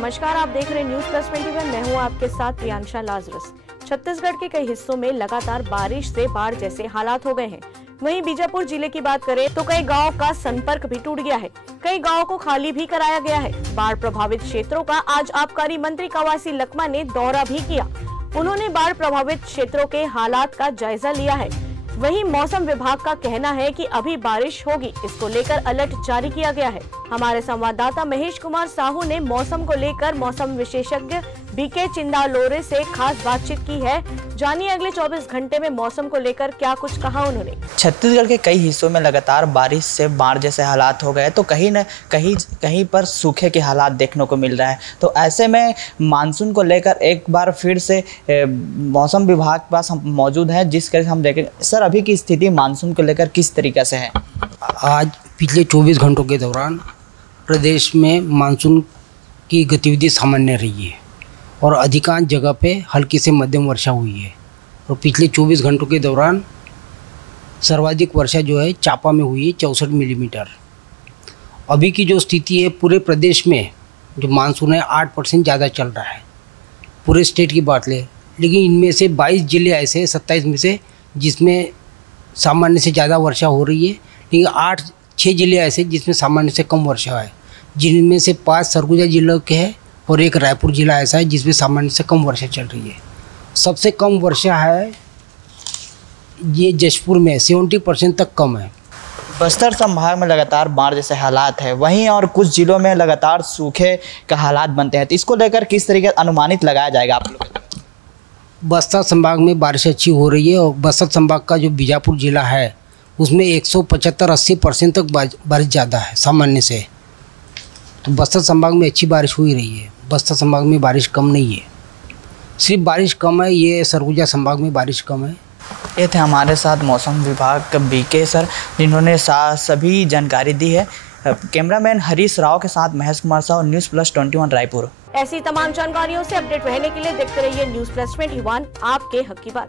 नमस्कार, आप देख रहे हैं न्यूज प्लस 21। मैं हूं आपके साथ प्रियांशा लाजरस। छत्तीसगढ़ के कई हिस्सों में लगातार बारिश से बाढ़ जैसे हालात हो गए हैं। वहीं बीजापुर जिले की बात करें तो कई गांवों का संपर्क भी टूट गया है। कई गांवों को खाली भी कराया गया है। बाढ़ प्रभावित क्षेत्रों का आज आबकारी मंत्री कवासी लखमा ने दौरा भी किया। उन्होंने बाढ़ प्रभावित क्षेत्रों के हालात का जायजा लिया है। वहीं मौसम विभाग का कहना है कि अभी बारिश होगी, इसको लेकर अलर्ट जारी किया गया है। हमारे संवाददाता महेश कुमार साहू ने मौसम को लेकर मौसम विशेषज्ञ बीके चिंदालोरे से खास बातचीत की है। जानिए अगले 24 घंटे में मौसम को लेकर क्या कुछ कहा उन्होंने। छत्तीसगढ़ के कई हिस्सों में लगातार बारिश से बाढ़ जैसे हालात हो गए, तो कहीं न कहीं पर सूखे के हालात देखने को मिल रहा है। तो ऐसे में मानसून को लेकर एक बार फिर से मौसम विभाग के पास हम मौजूद हैं, जिसके हम देखें सर अभी की स्थिति मानसून को लेकर किस तरीके से है। आज पिछले 24 घंटों के दौरान प्रदेश में मानसून की गतिविधि सामान्य रही है और अधिकांश जगह पे हल्की से मध्यम वर्षा हुई है। और पिछले 24 घंटों के दौरान सर्वाधिक वर्षा जो है चापा में हुई है 64 मिलीमीटर। अभी की जो स्थिति है पूरे प्रदेश में जो मानसून है 8% ज़्यादा चल रहा है पूरे स्टेट की बात ले। लेकिन इनमें से 22 जिले ऐसे 27 में से जिसमें सामान्य से ज़्यादा वर्षा हो रही है, लेकिन 6 जिले ऐसे जिसमें सामान्य से कम वर्षा है, जिनमें से 5 सरगुजा जिलों के हैं और एक रायपुर जिला ऐसा है जिसमें सामान्य से कम वर्षा चल रही है। सबसे कम वर्षा है ये जशपुर में 70% तक कम है। बस्तर संभाग में लगातार बाढ़ जैसे हालात है, वहीं और कुछ जिलों में लगातार सूखे का हालात बनते हैं। तो इसको लेकर किस तरीके अनुमानित लगाया जाएगा आप लोग? बस्तर संभाग में बारिश अच्छी हो रही है और बस्तर संभाग का जो बीजापुर जिला है उसमें 175-80% तक बारिश ज़्यादा है सामान्य से। तो बस्तर संभाग में अच्छी बारिश हुई रही है। बस्तर संभाग में बारिश कम नहीं है, सिर्फ बारिश कम है ये सरगुजा संभाग में बारिश कम है। ये थे हमारे साथ मौसम विभाग के बीके सर, जिन्होंने सभी जानकारी दी है। कैमरामैन हरीश राव के साथ महेश कुमार साहू, न्यूज़ प्लस 21 रायपुर। ऐसी तमाम जानकारियों से अपडेट रहने के लिए देखते रहिए न्यूज़ प्लस 21, आपके हक की बात।